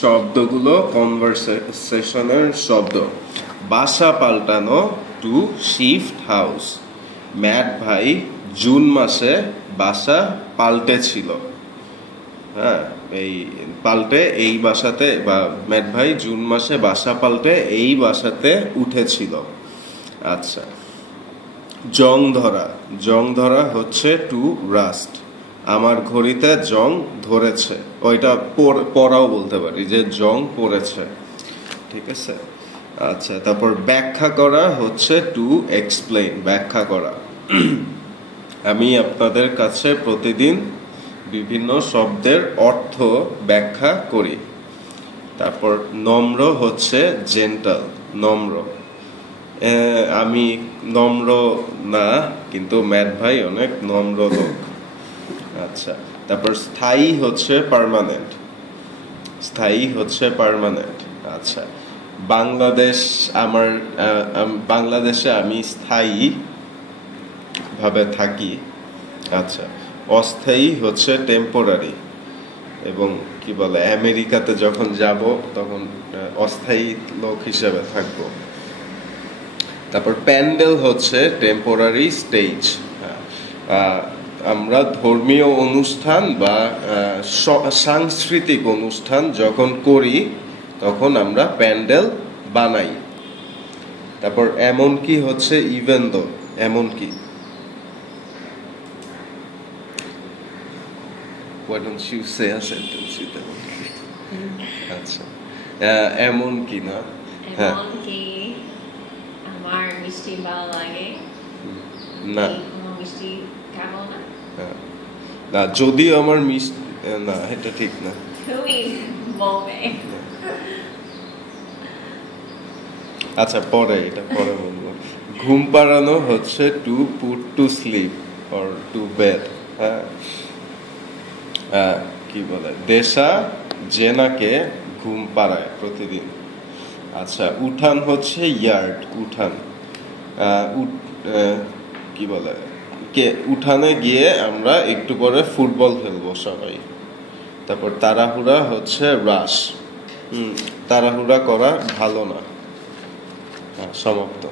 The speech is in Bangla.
শব্দগুলো কনভারসেশনের শব্দ। বাসা পাল্টানো, টু শিফট হাউস। ম্যাট ভাই জুন মাসে বাসা পাল্টেছিল। হ্যাঁ, এই বাসাতে, বা ম্যাট ভাই জুন মাসে বাসা পাল্টে এই বাসাতে উঠেছিল। আচ্ছা, জং ধরা হচ্ছে টু রাস্ট। আমার ঘড়িতে জং ধরেছে, ওইটা পড়াও বলতে পারি যে জং পড়েছে। ঠিক আছে। আচ্ছা, তারপর ব্যাখ্যা করা হচ্ছে টু এক্সপ্লেইন, ব্যাখ্যা করা। আমি আপনাদের কাছে প্রতিদিন বিভিন্ন শব্দের অর্থ ব্যাখ্যা করি। তারপর নম্র হচ্ছে জেন্টাল, নম্র। আমি নম্র না, কিন্তু ম্যাট ভাই অনেক নম্র লোক। আচ্ছা, তারপর স্থায়ী হচ্ছে পার্মানেন্ট, স্থায়ী হচ্ছে পার্মানেন্ট। আচ্ছা, বাংলাদেশে আমি স্থায়ী ভাবে থাকি। আচ্ছা, অস্থায়ী হচ্ছে টেম্পোরারি, এবং কি বলে আমেরিকাতে যখন যাব তখন অস্থায়ী লোক হিসেবে থাকবো। তারপর প্যান্ডেল হচ্ছে টেম্পোরারি স্টেজ। আমরা ধর্মীয় অনুষ্ঠান বা সাংস্কৃতিক অনুষ্ঠান যখন করি তখন আমরা প্যান্ডেল বানাই। তারপর এমন কি হচ্ছে ইভেন দো, এমন কি। Why don't you say a sentence with এমন কি? আচ্ছা, এমন কি না, এমন কি আমার মিষ্টি ভালো লাগে না, মিষ্টি খাবো না। না, যদিও আমার মিষ্টি, না, এটা ঠিক না। তুমি বলবে। আচ্ছা, এটা পরে বলবো। ঘুম পাড়ানো হচ্ছে to put to sleep or to bed. হ্যাঁ, কি বলে দেশা জেনাকে ঘুম পাড়ায় প্রতিদিন। আচ্ছা, উঠান হচ্ছে ইয়ার্ড, উঠান। কি বলে উঠানে গিয়ে আমরা একটু পরে ফুটবল খেলবো সবাই। তারপর তাড়াহুড়া হচ্ছে রাশ, তাড়াহুড়া করা ভালো না। সমাপ্ত।